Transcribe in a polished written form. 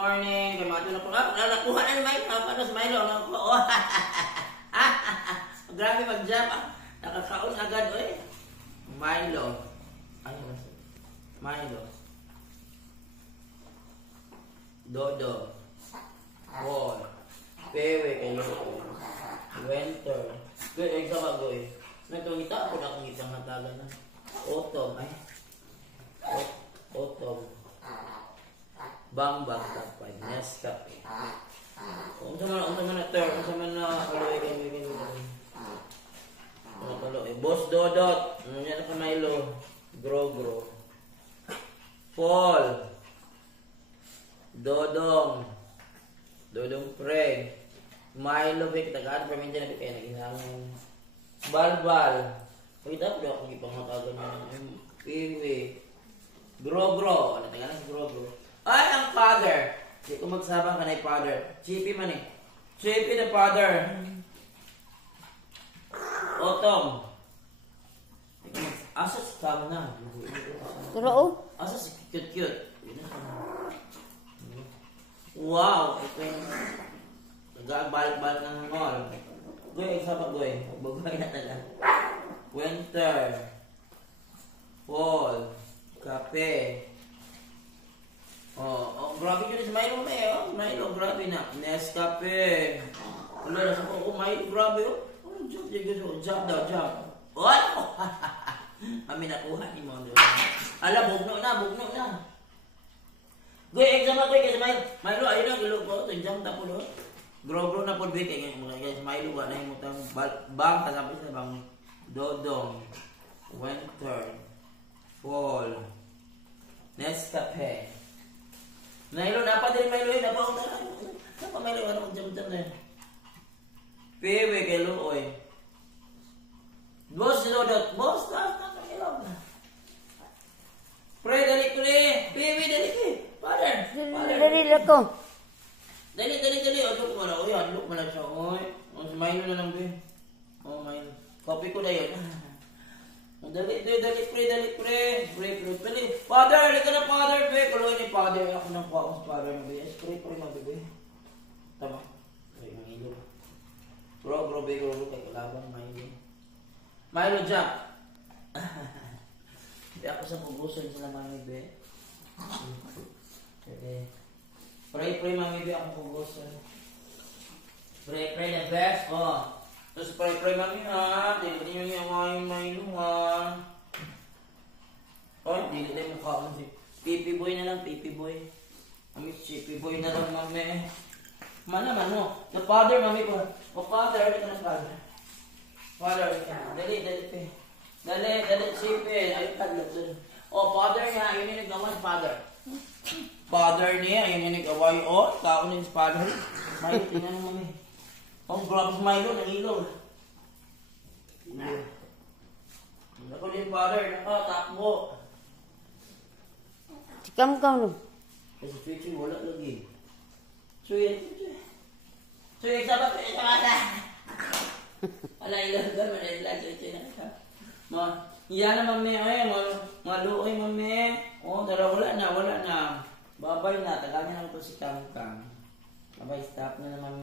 morning. Kaya mga tulog ko. Nakuha na ni Milo. Paano si Milo? Oh. Grabe mag-jump. Nakakaon agad. Milo. Ano? Milo. Dodo. Paul. Pewe. Winter. Good, exam ako Nagkangita ako na akong itang hatagan na. Autumn. Autumn. Bambang kapay. Nescafe. Unsa man na ter. Unsa man na aloy kay Boss Dodot. Ano niya na Milo. Gro. Paul. Dodong Pre. Milo Vic. Tagaan pa minsan na kaya naging Balbal. Pagkita po akong ipangatagan niya. Piwi. Gro. Ano taga na si Gro? Ay, ang father. Hindi ko magsabang ka na yung father. Chippy man eh. Chippy the father. Otong. Asa si tama na. Pero Asa si cute. Wow. Ito yung nag-balik-balik ng mall. Goy, sama goy. Bagay na talaga. Winter. Fall. Kape. Grabe yun si Milo Milo, grabe na. Nescafe. Ano na sa ko, Milo, grabe Job daw. Kami nakuha ni Mondo. Bugno na. Goy, exam ako kasi Milo, ayun na, gilo ko. Tunjang tapo doon. Gro na po, kaya si Milo, wala yung mutang bang, kasapit na bang Dodong. Winter. Fall. Nescafe. Milo, napadali Milo yun. Napa Milo, ano kung jam na yun? Pewe, kay Luoy. Boss, Dodot. Boss, nakakilog na. Pre, dali. Pewe, dali. Father. dali ako. Dali. Adok mo na. Adok mo na siya. Si Milo na lang, be. Milo. Copy ko na yun. Dali, pre. Father, halika na, father, be. Kaluhin ni father. Ako nang kuha ko sa father na, be. Pre, mabibe. Tama. Ay, Milo. Bro, be. Kay kalabang Milo. Milo, jump. Hindi ako sa pugusan sila, mami, be. Okay. Pray, mami, be. Ako pugusan. Pray the best. Terus pray mami ha. Hindi nyo yung Milo ha. Hindi na mukha mo si Pipi Boy na lang, Pipi Boy. Mami, Pipi Boy na lang, mami. Mana mo? The father, mami ko. Father, halika na father. Father, halika na. Dali, pe. Dali, Chipi. Ayun, taglat dun. Father niya, ayun yung nagawin, father. Father niya, ayun yung nagawin. Tao niya si father. Milo, tingnan mo, mami. Grabe si Milo, nangilog. Ako din, father, nakatakbo. Sikam ka no. Kasi Chuchi, wala lagi. Chuchi, sabat ko ito kata. Wala ilang ka, wala Chuchi na. Iyan na, mami, maluoy, mami. Wala na. Babay na, tagamin ako si Kang. Babay, stop na naman.